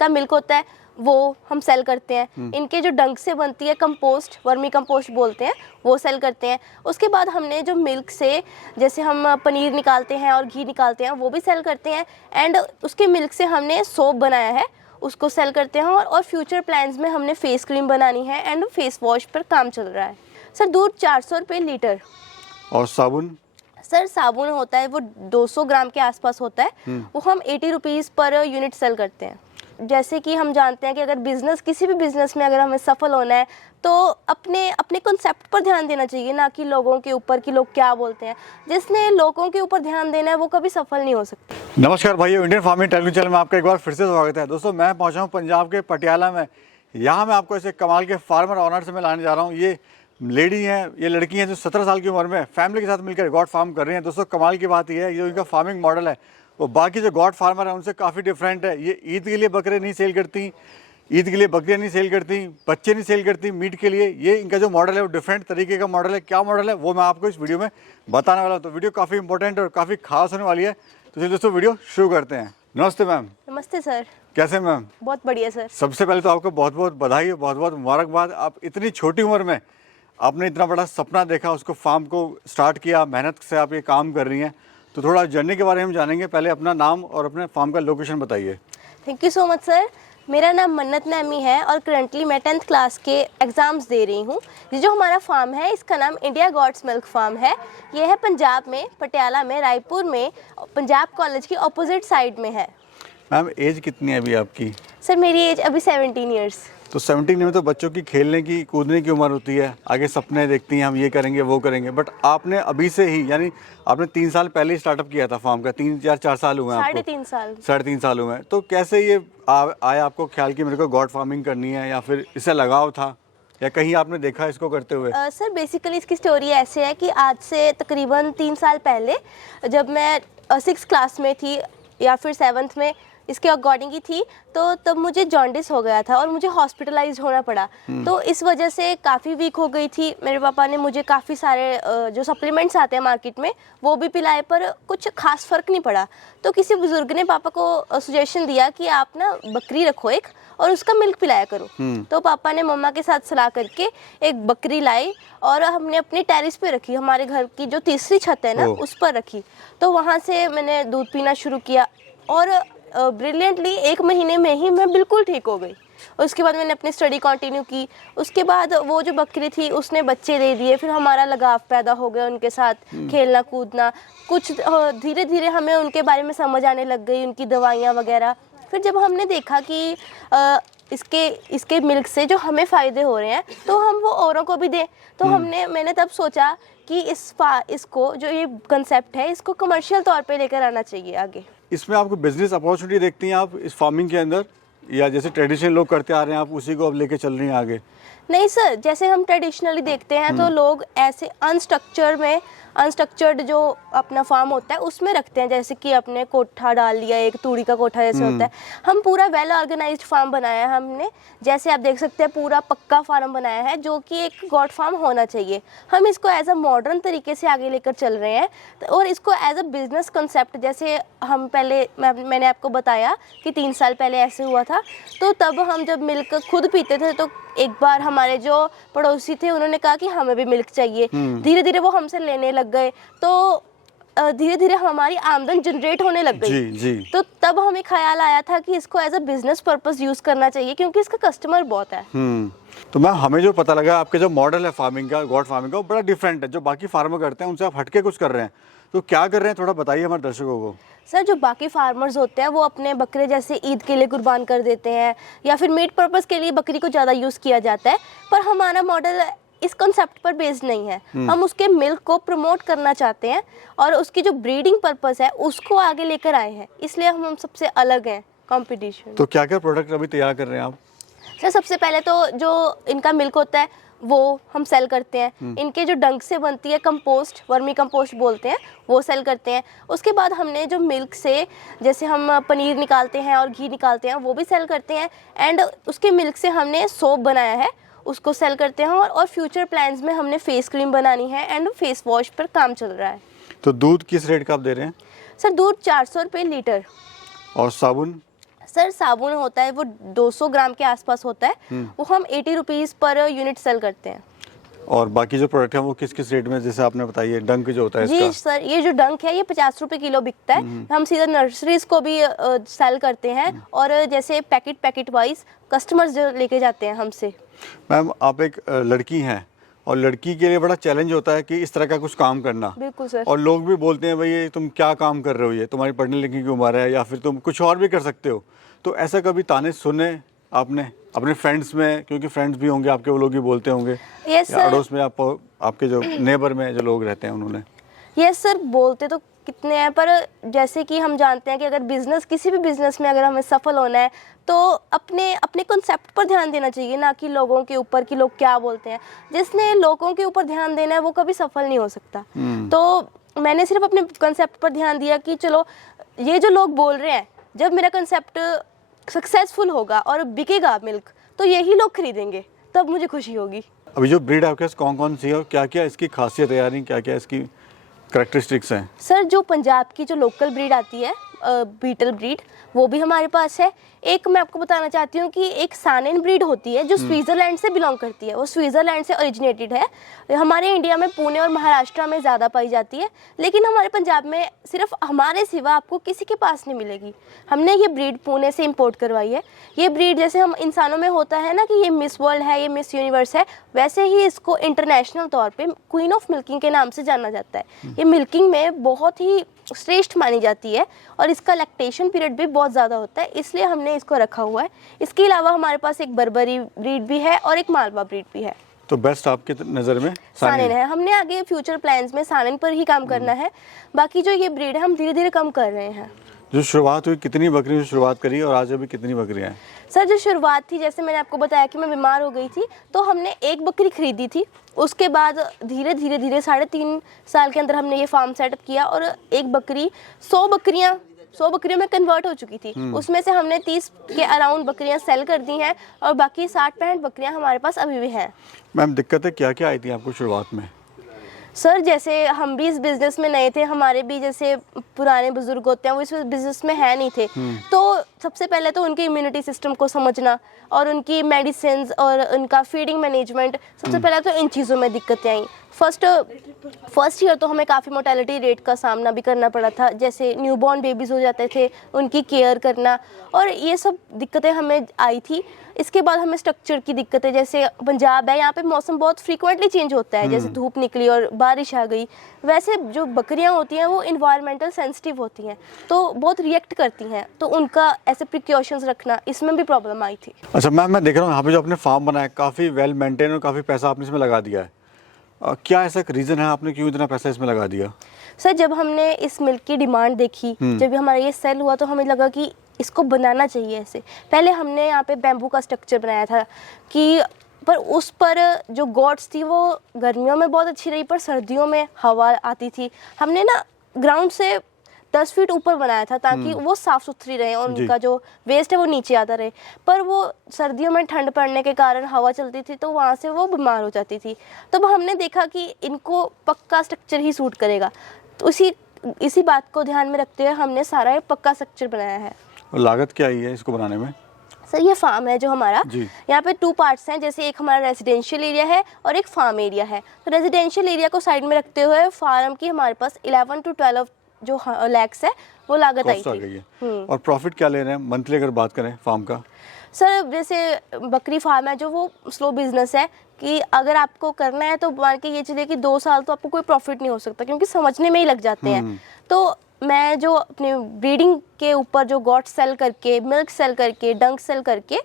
इनका मिल्क होता है वो हम सेल करते हैं। इनके जो डंक से बनती है कंपोस्ट, वर्मी कंपोस्ट बोलते हैं, वो सेल करते हैं। उसके बाद हमने जो मिल्क से जैसे हम पनीर निकालते हैं और घी निकालते हैं वो भी सेल करते हैं। एंड उसके मिल्क से हमने सोप बनाया है, उसको सेल करते हैं। और फ्यूचर प्लान्स में हमने फेस क्रीम बनानी है एंड फेस वॉश पर काम चल रहा है। सर दूध 400 रुपये लीटर। और साबुन? सर साबुन होता है वो 200 ग्राम के आसपास होता है, वो हम 80 रुपीज़ पर यूनिट सेल करते हैं। जैसे कि हम जानते हैं कि अगर बिज़नेस, किसी भी बिज़नेस में अगर हमें सफल होना है तो अपने अपने कॉन्सेप्ट पर ध्यान देना चाहिए, ना कि लोगों के ऊपर कि लोग क्या बोलते हैं। जिसने लोगों के ऊपर ध्यान देना है वो कभी सफल नहीं हो सकता। नमस्कार भाइयों, इंडियन फार्मिंग टेलीविजन चैनल में आपका एक बार फिर से स्वागत है। दोस्तों मैं पहुंचा हूं पंजाब के पटियाला में। यहाँ मैं आपको ऐसे कमाल के फार्मर ऑनर से मैं लाने जा रहा हूँ। ये लेडी हैं, ये लड़की हैं जो 17 साल की उम्र में फैमिली के साथ मिलकर गॉट फार्म कर रही हैं। दोस्तों कमाल की बात यह है, जो इनका फार्मिंग मॉडल है वो बाकी जो गॉट फार्मर है उनसे काफ़ी डिफरेंट है। ये ईद के लिए बकरे नहीं सेल करती, ईद के लिए बकरियाँ नहीं सेल करती, बच्चे नहीं सेल करती मीट के लिए। ये इनका जो मॉडल है वो डिफरेंट तरीके का मॉडल है। क्या मॉडल है वो मैं आपको इस वीडियो में बताने वाला हूँ। तो वीडियो काफ़ी इंपॉर्टेंट और काफ़ी खास होने वाली है। तो चलिए दोस्तों वीडियो शुरू करते हैं। नमस्ते मैम। नमस्ते सर। कैसे मैम? बहुत बढ़िया सर। सबसे पहले तो आपको बहुत बहुत बधाई, बहुत बहुत मुबारकबाद। आप इतनी छोटी उम्र में आपने इतना बड़ा सपना देखा, उसको फार्म को स्टार्ट किया, मेहनत से आप ये काम कर रही हैं। तो थोड़ा जर्नी के बारे में जानेंगे। पहले अपना नाम और अपने फार्म का लोकेशन बताइए। Thank you so much sir. मेरा नाम मन्नत नैमी है और करंटली मैं 10th क्लास के एग्ज़ाम्स दे रही हूँ। ये जो हमारा फार्म है इसका नाम इंडिया गॉड्स मिल्क फार्म है। ये है पंजाब में, पटियाला में, रायपुर में, पंजाब कॉलेज की अपोजिट साइड में है। मैम एज कितनी है अभी आपकी? सर मेरी एज अभी 17 ईयर्स। तो 17 में तो बच्चों की खेलने की, कूदने की उम्र होती है, आगे सपने देखती हैं हम ये करेंगे वो करेंगे। बट आपने अभी से ही, यानी आपने 3 साल पहले ही स्टार्टअप किया था फार्म का। 3 या 4 साल हुए हैं आपको? 3.5 साल हुए हैं। तो कैसे ये आया आपको ख्याल कि मेरे को गॉड फार्मिंग करनी है, या फिर इससे लगाव था, या कहीं आपने देखा इसको करते हुए? सर बेसिकली इसकी स्टोरी ऐसे है कि आज से तकरीबन 3 साल पहले जब मैं 6th क्लास में थी या फिर 7th में, इसके अकॉर्डिंग ही थी, तो तब मुझे जॉन्डिस हो गया था और मुझे हॉस्पिटलाइज होना पड़ा। तो इस वजह से काफ़ी वीक हो गई थी। मेरे पापा ने मुझे काफ़ी सारे जो सप्लीमेंट्स आते हैं मार्केट में वो भी पिलाए, पर कुछ खास फ़र्क नहीं पड़ा। तो किसी बुजुर्ग ने पापा को सजेशन दिया कि आप ना बकरी रखो एक और उसका मिल्क पिलाया करो। तो पापा ने मम्मा के साथ सलाह करके एक बकरी लाई और हमने अपने टेरिस पे रखी, हमारे घर की जो तीसरी छत है ना उस पर रखी। तो वहाँ से मैंने दूध पीना शुरू किया और ब्रिलियंटली 1 महीने में ही मैं बिल्कुल ठीक हो गई। उसके बाद मैंने अपनी स्टडी कंटिन्यू की। उसके बाद वो जो बकरी थी उसने बच्चे दे दिए, फिर हमारा लगाव पैदा हो गया उनके साथ, खेलना कूदना। कुछ धीरे धीरे हमें उनके बारे में समझ आने लग गई, उनकी दवाइयाँ वगैरह। फिर जब हमने देखा कि इसके मिल्क से जो हमें फ़ायदे हो रहे हैं तो हम वो औरों को भी दें। तो मैंने तब सोचा कि इसको जो ये कंसेप्ट है इसको कमर्शियल तौर पे लेकर आना चाहिए आगे। इसमें आपको बिजनेस अपॉर्चुनिटी देखती हैं आप इस फार्मिंग के अंदर, या जैसे ट्रेडिशनल लोग करते आ रहे हैं आप उसी को अब लेके चल रही हैं आगे? नहीं सर, जैसे हम ट्रेडिशनली देखते हैं तो लोग ऐसे अनस्ट्रक्चर्ड जो अपना फार्म होता है उसमें रखते हैं, जैसे कि अपने कोठा डाल लिया, एक तूड़ी का कोठा जैसे होता है। हम पूरा वेल ऑर्गेनाइज्ड फार्म बनाया है हमने। जैसे आप देख सकते हैं पूरा पक्का फार्म बनाया है जो कि एक गॉड फार्म होना चाहिए। हम इसको एज अ मॉडर्न तरीके से आगे लेकर चल रहे हैं और इसको एज अ बिजनेस कंसेप्ट, जैसे हम पहले मैंने आपको बताया कि 3 साल पहले ऐसे हुआ था। तो तब हम जब मिल्क खुद पीते थे तो एक बार हमारे जो पड़ोसी थे उन्होंने कहा कि हमें भी मिल्क चाहिए। धीरे धीरे वो हमसे लेने लग गए, तो धीरे धीरे हमारी आमदन जनरेट होने लग गई। जी। तो तब हमें ख्याल आया था कि इसको as a business purpose use करना चाहिए क्योंकि इसका कस्टमर बहुत है। तो मैम हमें जो पता लगा आपके जो मॉडल है फार्मिंग का, गॉड फार्मिंग का, वो बड़ा डिफरेंट है। जो बाकी फार्मर करते हैं उनसे आप हटके कुछ कर रहे हैं, तो क्या कर रहे हैं थोड़ा बताइए हमारे दर्शकों को। सर जो बाकी फार्मर्स होते हैं वो अपने बकरे जैसे ईद के लिए कुर्बान कर देते हैं या फिर मीट पर्पस के लिए बकरी को ज़्यादा यूज़ किया जाता है, पर हमारा मॉडल इस कॉन्सेप्ट पर बेस्ड नहीं है। हम उसके मिल्क को प्रमोट करना चाहते हैं और उसकी जो ब्रीडिंग पर्पस है उसको आगे लेकर आए हैं, इसलिए हम सबसे अलग हैं कंपटीशन। तो क्या क्या प्रोडक्ट अभी तैयार कर रहे हैं आप? सर सबसे पहले तो जो इनका मिल्क होता है वो हम सेल करते हैं। इनके जो डंक से बनती है कंपोस्ट, वर्मी कंपोस्ट बोलते हैं, वो सेल करते हैं। उसके बाद हमने जो मिल्क से जैसे हम पनीर निकालते हैं और घी निकालते हैं वो भी सेल करते हैं। एंड उसके मिल्क से हमने सोप बनाया है, उसको सेल करते हैं। और फ्यूचर प्लान्स में हमने फेस क्रीम बनानी है एंड फेस वॉश पर काम चल रहा है। तो दूध किस रेट का आप दे रहे हैं? सर दूध 400 रुपये लीटर। और साबुन? सर साबुन होता है वो 200 ग्राम के आसपास होता है, वो हम 80 रुपीज़ पर यूनिट सेल करते हैं। और बाकी जो प्रोडक्ट है वो किस किस रेट में, जैसे आपने बताइए डंक जो होता है जी इसका? सर, ये जो डंक है ये 50 रुपये किलो बिकता है। हम सीधा नर्सरीज को भी सेल करते हैं, और जैसे पैकेट वाइज कस्टमर्स जो लेके जाते हैं हमसे। मैम आप एक लड़की हैं, और लड़की के लिए बड़ा चैलेंज होता है कि इस तरह का कुछ काम करना। बिल्कुल सर। और लोग भी बोलते हैं भाई ये तुम क्या काम कर रहे हो, ये तुम्हारी पढ़ने लिखने की उम्र है, या फिर तुम कुछ और भी कर सकते हो। तो ऐसा कभी ताने सुने आपने अपने फ्रेंड्स में? क्योंकि फ्रेंड्स भी होंगे आपके, वो लोग भी बोलते होंगे। यस या सर। अड़ोस में आपके जो नेबर में जो लोग रहते हैं उन्होंने? यस सर, बोलते तो कितने हैं, पर जैसे कि हम जानते हैं कि अगर बिजनेस, किसी भी बिजनेस में अगर हमें सफल होना है तो अपने अपने कॉन्सेप्ट पर ध्यान देना चाहिए, ना कि लोगों के ऊपर कि लोग क्या बोलते हैं। जिसने लोगों के ऊपर ध्यान देना है वो कभी सफल नहीं हो सकता। तो मैंने सिर्फ अपने कॉन्सेप्ट पर ध्यान दिया कि चलो ये जो लोग बोल रहे हैं, जब मेरा कॉन्सेप्ट सक्सेसफुल होगा और बिकेगा मिल्क, तो यही लोग खरीदेंगे, तब मुझे खुशी होगी। अभी जो ब्रीड आपके पास कौन कौन सी है, और क्या क्या इसकी खासियत है, यानी क्या क्या इसकी करैक्टरिस्टिक्स हैं? सर जो पंजाब की जो लोकल ब्रीड आती है, बीटल ब्रीड, वो भी हमारे पास है। एक मैं आपको बताना चाहती हूँ कि एक सानेन ब्रीड होती है जो स्विट्ज़रलैंड से बिलोंग करती है, वो स्विट्ज़रलैंड से ओरिजिनेटेड है। हमारे इंडिया में पुणे और महाराष्ट्र में ज़्यादा पाई जाती है, लेकिन हमारे पंजाब में सिर्फ हमारे सिवा आपको किसी के पास नहीं मिलेगी। हमने ये ब्रीड पुणे से इंपोर्ट करवाई है। ये ब्रीड जैसे हम इंसानों में होता है ना कि ये मिस वर्ल्ड है, ये मिस यूनिवर्स है, वैसे ही इसको इंटरनेशनल तौर पे क्वीन ऑफ मिल्किंग के नाम से जाना जाता है। ये मिल्किंग में बहुत ही श्रेष्ठ मानी जाती है, और इसका लैक्टेशन पीरियड भी बहुत ज़्यादा होता है, इसलिए हमने इसको रखा हुआ है। इसके अलावा हमारे पास एक बर्बरी ब्रीड भी है और एक मालवा ब्रीड भी है। तो बेस्ट आपके नज़र में सानेन है। हमने आगे फ्यूचर प्लान्स में सानेन पर ही काम करना है। बाकी जो ये ब्रीड है हम धीरे धीरे कम कर रहे हैं। जो शुरुआत हुई, कितनी बकरियों से शुरुआत करी और आज अभी कितनी बकरियां हैं? सर जो शुरुआत थी, जैसे मैंने आपको बताया कि मैं बीमार हो गई थी, तो हमने एक बकरी खरीदी थी। उसके बाद धीरे धीरे 3.5 साल के अंदर हमने ये फार्म सेटअप किया, और एक बकरी 100 बकरियों में कन्वर्ट हो चुकी थी। उसमें से हमने 30 के अराउंड बकरियां सेल कर दी हैं, और बाकी 60-65 बकरियां हमारे पास अभी भी हैं। मैम दिक्कतें क्या क्या आई थी आपको शुरुआत में? सर जैसे हम भी इस बिज़नेस में नए थे, हमारे भी जैसे पुराने बुजुर्ग होते हैं वो इस बिज़नेस में है नहीं थे, तो सबसे पहले तो उनके इम्यूनिटी सिस्टम को समझना और उनकी मेडिसिन और उनका फीडिंग मैनेजमेंट, सबसे पहले तो इन चीज़ों में दिक्कतें आई। फर्स्ट ईयर तो हमें काफ़ी मोर्टेलिटी रेट का सामना भी करना पड़ा था, जैसे न्यूबॉर्न बेबीज़ हो जाते थे, उनकी केयर करना, और ये सब दिक्कतें हमें आई थी। इसके बाद हमें स्ट्रक्चर की दिक्कतें, जैसे पंजाब है, यहाँ पे मौसम बहुत फ्रीक्वेंटली चेंज होता है, जैसे धूप निकली और बारिश आ गई। वैसे जो बकरियाँ होती हैं वो इन्वायरमेंटल सेंसिटिव होती हैं, तो बहुत रिएक्ट करती हैं, तो उनका ऐसे प्रिकॉशंस रखना, इसमें भी प्रॉब्लम आई थी। अच्छा मैम, मैं देख रहा हूँ यहाँ पे जो आपने फार्म बनाया है काफ़ी वेल मेंटेन और काफ़ी पैसा आपने इसमें लगा दिया है। क्या ऐसा रीज़न है, आपने क्यों इतना पैसा इसमें लगा दिया? सर जब हमने इस मिल्क की डिमांड देखी, जब हमारा ये सेल हुआ, तो हमें लगा कि इसको बनाना चाहिए ऐसे। पहले हमने यहाँ पे बैम्बू का स्ट्रक्चर बनाया था कि पर उस पर जो गॉड्स थी वो गर्मियों में बहुत अच्छी रही, पर सर्दियों में हवा आती थी। हमने ना ग्राउंड से 10 फीट ऊपर बनाया था ताकि वो साफ़ सुथरी रहे और उनका जो वेस्ट है वो नीचे आता रहे, पर वो सर्दियों में ठंड पड़ने के कारण हवा चलती थी, तो वहाँ से वो बीमार हो जाती थी। तो हमने देखा कि इनको पक्का स्ट्रक्चर ही सूट करेगा, तो इसी बात को ध्यान में रखते हुए हमने सारा ये पक्का स्ट्रक्चर बनाया है। और लागत क्या आई है इसको बनाने में? सर ये फार्म है जो हमारा, यहाँ पे 2 पार्ट्स हैं, जैसे एक हमारा रेजिडेंशियल एरिया है और एक फार्म एरिया है। तो रेजिडेंशियल एरिया को साइड में रखते हुए फार्म की हमारे पास 11 to 12 जो लैक्स है वो लागत आई थी। और प्रॉफिट क्या ले रहे हैं मंथली अगर बात करें फार्म का? सर जैसे बकरी फार्म है जो वो स्लो बिजनेस है, कि अगर आपको करना है तो मान के ये चलिए कि 2 साल तो आपको कोई प्रॉफिट नहीं हो सकता, क्योंकि समझने में ही लग जाते हैं। तो मैं जो अपने ब्रीडिंग के ऊपर जो गॉट सेल करके, मिल्क सेल करके, डंक सेल करके,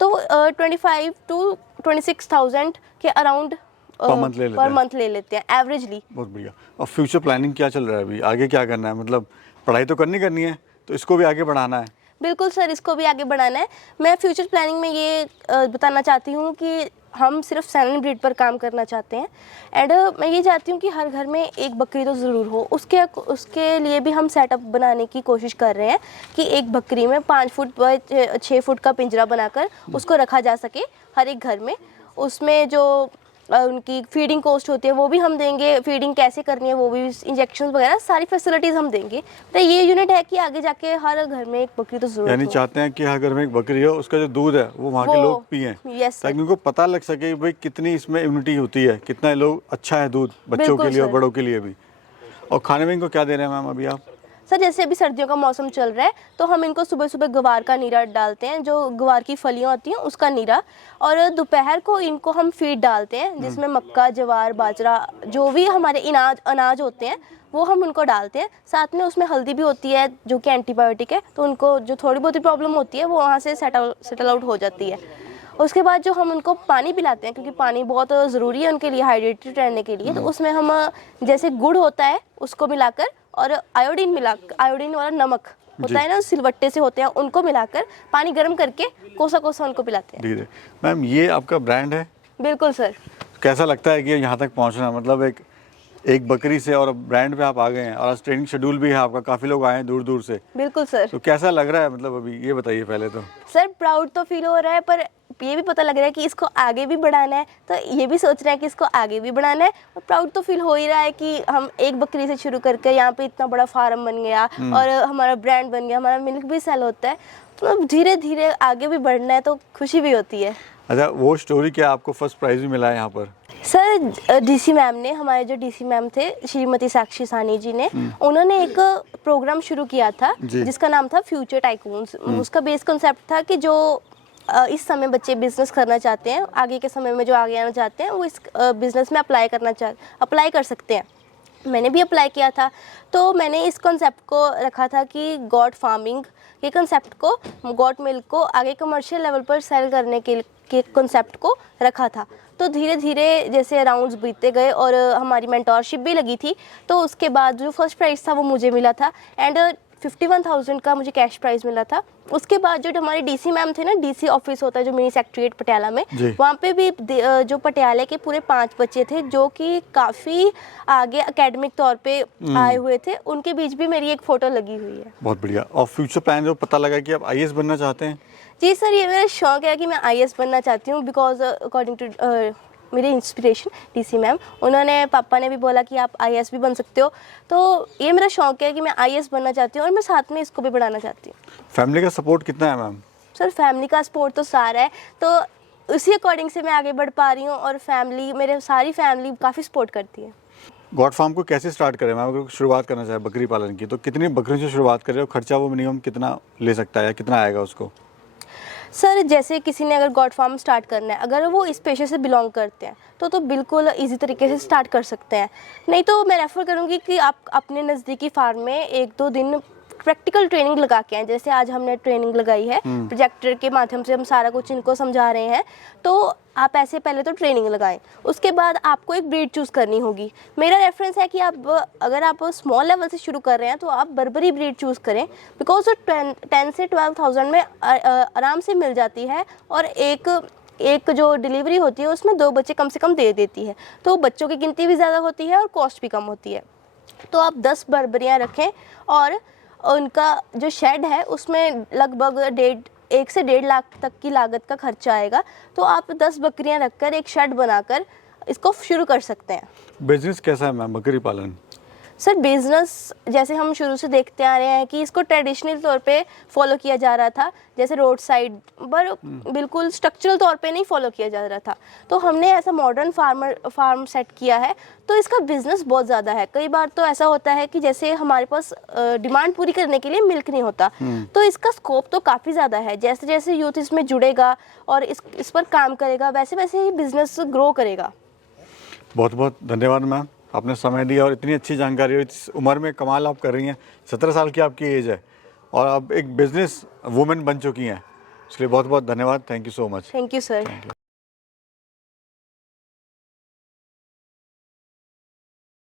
तो 25 to 26,000 के अराउंड पर मंथ ले लेते हैं एवरेजली। बहुत बढ़िया। और फ्यूचर प्लानिंग क्या चल रहा है अभी, आगे क्या करना है? मतलब पढ़ाई तो करनी है, तो इसको भी आगे बढ़ाना है। बिल्कुल सर, इसको भी आगे बढ़ाना है। मैं फ्यूचर प्लानिंग में ये बताना चाहती हूँ कि हम सिर्फ सानेन ब्रीड पर काम करना चाहते हैं, एंड मैं ये चाहती हूँ कि हर घर में एक बकरी तो ज़रूर हो। उसके लिए भी हम सेटअप बनाने की कोशिश कर रहे हैं कि एक बकरी में 5 फुट बाय 6 फुट का पिंजरा बनाकर उसको रखा जा सके हर एक घर में। उसमें जो उनकी फीडिंग कॉस्ट होती है वो भी हम देंगे, फीडिंग कैसे करनी है वो भी, इंजेक्शन वगैरह सारी फैसिलिटीज़ हम देंगे। तो ये यूनिट है कि आगे जाके हर घर में एक बकरी तो जरूर यानी चाहते हैं कि हर घर में एक बकरी हो, उसका जो दूध है वो वहाँ के लोग पिएं, यस ताकि उनको पता लग सके भाई कितनी इसमें इम्यूनिटी होती है, कितना लोग अच्छा है दूध बच्चों बिल्कुल के लिए और सर। बड़ों के लिए भी। और खाने में इनको क्या दे रहे हैं मैम अभी आप? सर जैसे अभी सर्दियों का मौसम चल रहा है तो हम इनको सुबह सुबह ग्वार का नीरा डालते हैं, जो ग्वार की फलियां होती हैं उसका नीरा, और दोपहर को इनको हम फीड डालते हैं जिसमें मक्का, ज्वार, बाजरा, जो भी हमारे अनाज होते हैं वो हम उनको डालते हैं। साथ में उसमें हल्दी भी होती है जो कि एंटीबायोटिक है, तो उनको जो थोड़ी बहुत प्रॉब्लम होती है वो वहाँ से सेटल आउट हो जाती है। उसके बाद जो हम उनको पानी पिलाते हैं, क्योंकि पानी बहुत ज़रूरी है उनके लिए हाइड्रेटेड रहने के लिए, तो उसमें हम जैसे गुड़ होता है उसको मिलाकर और आयोडीन वाला नमक होता है ना, सिलवट्टे से होते हैं, उनको मिलाकर पानी गर्म करके कोसा कोसा उनको पिलाते हैं। धीरे मैम, ये आपका ब्रांड है? बिल्कुल सर। कैसा लगता है कि यहाँ तक पहुँचना, मतलब एक बकरी से और ब्रांड पे आप आ गए हैं, और आज ट्रेनिंग शेड्यूल भी है आपका, काफ़ी लोग आए हैं दूर दूर से। बिल्कुल सर। तो कैसा लग रहा है, मतलब अभी ये बताइए पहले तो। सर प्राउड तो फील हो रहा है, पर ये भी पता लग रहा है कि इसको आगे भी बढ़ाना है, तो ये भी सोच रहे हैं कि इसको आगे भी बढ़ाना है, और प्राउड तो फील हो ही रहा है कि हम एक बकरी से शुरू करके यहाँ पे इतना बड़ा फार्म बन गया और हमारा ब्रांड बन गया, हमारा मिल्क भी सेल होता है, तो धीरे धीरे आगे भी बढ़ना है, तो खुशी भी होती है। अच्छा, वो स्टोरी क्या, आपको फर्स्ट प्राइज़ भी मिला है यहाँ पर? सर डीसी मैम ने, हमारे जो डीसी मैम थे श्रीमती साक्षी सानी जी ने, उन्होंने एक प्रोग्राम शुरू किया था जिसका नाम था फ्यूचर टाइकून्स। उसका बेस कॉन्सेप्ट था कि जो इस समय बच्चे बिजनेस करना चाहते हैं, आगे के समय में जो आगे आना चाहते हैं वो इस बिजनेस में अप्लाई कर सकते हैं। मैंने भी अप्लाई किया था, तो मैंने इस कॉन्सेप्ट को रखा था कि गॉट फार्मिंग के कॉन्सेप्ट को, गॉट मिल्क को आगे कमर्शियल लेवल पर सेल करने के कॉन्सेप्ट को रखा था। तो धीरे धीरे जैसे राउंड्स बीतते गए और हमारी मेंटोरशिप भी लगी थी, तो उसके बाद जो फर्स्ट प्राइज़ था वो मुझे मिला था, एंड 51,000 का मुझे कैश प्राइज़ मिला था। उसके बाद जो हमारे डीसी मैम थे ना, डीसी ऑफिस होता है जो मिनी सेक्रेटरीट पटियाला में, वहाँ पे भी जो पटियाला के पूरे 5 बच्चे थे जो कि काफ़ी आगे एकेडमिक तौर पे आए हुए थे, उनके बीच भी मेरी एक फ़ोटो लगी हुई है। बहुत बढ़िया। और फ्यूचर प्लान जो पता लगा कि आप आईएएस बनना चाहते हैं? जी सर, ये मेरा शौक़ है कि मैं आईएएस बनना चाहती हूँ, बिकॉज अकॉर्डिंग टू मेरे इंस्पिरेशन डीसी मैम, उन्होंने, पापा ने भी बोला कि आप आईएएस भी बन सकते हो, तो ये मेरा शौक़ है कि मैं आईएएस बनना चाहती हूँ और मैं साथ में इसको भी बढ़ाना चाहती हूँ। फैमिली का सपोर्ट कितना है मैम? सर फैमिली का सपोर्ट तो सारा है, तो उसी अकॉर्डिंग से मैं आगे बढ़ पा रही हूँ, और सारी फैमिली काफ़ी सपोर्ट करती है। गॉट फार्म को कैसे स्टार्ट करें मैम? अगर शुरुआत करना चाहे बकरी पालन की, तो कितनी बकरियों से शुरुआत करें और खर्चा वो मिनिमम कितना ले सकता है या कितना आएगा उसको? सर जैसे किसी ने अगर गॉट फार्म स्टार्ट करना है, अगर वो इस पेशे से बिलोंग करते हैं तो बिल्कुल इजी तरीके से स्टार्ट कर सकते हैं। नहीं तो मैं रेफ़र करूँगी कि आप अपने नज़दीकी फार्म में 1-2 दिन प्रैक्टिकल ट्रेनिंग लगा के आएँ। जैसे आज हमने ट्रेनिंग लगाई है, प्रोजेक्टर के माध्यम से हम सारा कुछ इनको समझा रहे हैं, तो आप ऐसे पहले तो ट्रेनिंग लगाएं। उसके बाद आपको एक ब्रीड चूज़ करनी होगी। मेरा रेफरेंस है कि अगर आप स्मॉल लेवल से शुरू कर रहे हैं तो आप बर्बरी ब्रीड चूज़ करें, बिकॉज 10 से 12,000 में आराम से मिल जाती है, और एक जो डिलीवरी होती है उसमें 2 बच्चे कम से कम दे देती है, तो बच्चों की गिनती भी ज़्यादा होती है और कॉस्ट भी कम होती है। तो आप 10 बर्बरियाँ रखें, और उनका जो शेड है उसमें लगभग 1 से 1.5 लाख तक की लागत का खर्चा आएगा। तो आप 10 बकरियां रखकर एक शेड बनाकर इसको शुरू कर सकते हैं। बिजनेस कैसा है मैम बकरी पालन? सर बिज़नेस जैसे हम शुरू से देखते आ रहे हैं कि इसको ट्रेडिशनल तौर पे फॉलो किया जा रहा था, जैसे रोड साइड पर बिल्कुल स्ट्रक्चरल तौर पे नहीं फॉलो किया जा रहा था, तो हमने ऐसा मॉडर्न फार्म सेट किया है, तो इसका बिज़नेस बहुत ज़्यादा है। कई बार तो ऐसा होता है कि जैसे हमारे पास डिमांड पूरी करने के लिए मिल्क नहीं होता, तो इसका स्कोप तो काफ़ी ज़्यादा है। जैसे जैसे यूथ इसमें जुड़ेगा और इस पर काम करेगा, वैसे वैसे ही बिज़नेस ग्रो करेगा। बहुत बहुत धन्यवाद मैम, आपने समय दिया और इतनी अच्छी जानकारी, और इस उम्र में कमाल आप कर रही हैं। 17 साल की आपकी एज है और आप एक बिजनेस वुमेन बन चुकी हैं, इसलिए बहुत बहुत धन्यवाद। Thank you so much. Thank you sir.